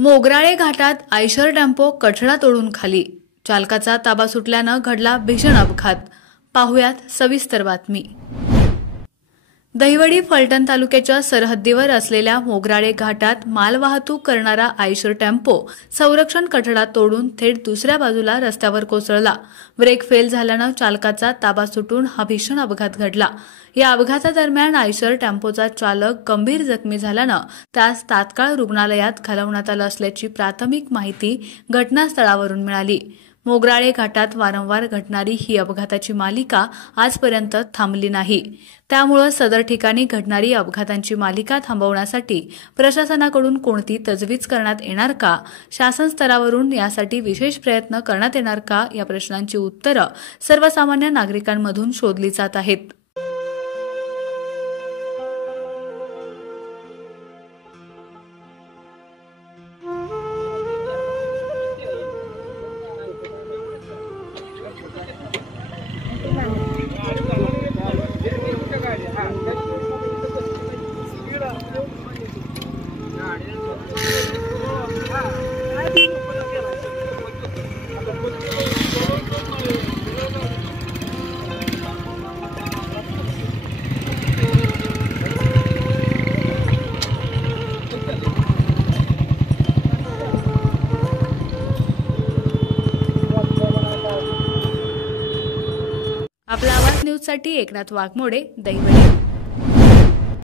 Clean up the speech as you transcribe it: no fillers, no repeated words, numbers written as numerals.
मोगराळे घाटात Eicher tempo कठडा तोडून खाली, चालकाचा ताबा सुटल्यानं घडला भीषण अपघात। पाहुयात सविस्तर बातमी। दहिवडी फलटण तालुक्याच्या सरहद्दीवर असलेल्या मोगराळे घाटात मालवाहतूक करणारा आयशर टेम्पो संरक्षण कठडा तोडून थेट दुसऱ्या बाजूला रस्त्यावर कोसळला। ब्रेक फेल झाल्यानं चालकाचा ताबा सुटून हा भीषण अपघात घडला। या अपघातादरम्यान आयशर टेम्पोचा चालक गंभीर जखमी झाल्यानं त्यास तात्काळ रुग्णालयात हलवण्यात आलं असल्याची प्राथमिक माहिती घटनास्थळावरून मिळाली। मोगराळे घाटात वारंवार घडणारी ही अपघाताची मालिका आजपर्यंत थांबली नाही। त्यामुळे सदर ठिकाणी घडणारी अपघातांची मालिका थांबवण्यासाठी प्रशासनाकडून कोणती तजवीज करण्यात येणार का, शासन स्तरावरून यासाठी विशेष प्रयत्न करण्यात येणार का, या प्रश्नांची उत्तरं सर्वसामान्य नागरिकांमधून शोधली जात आहेत। आपला आवाज न्यूजसाठी एकनाथ वाघमोडे, दहिवडी।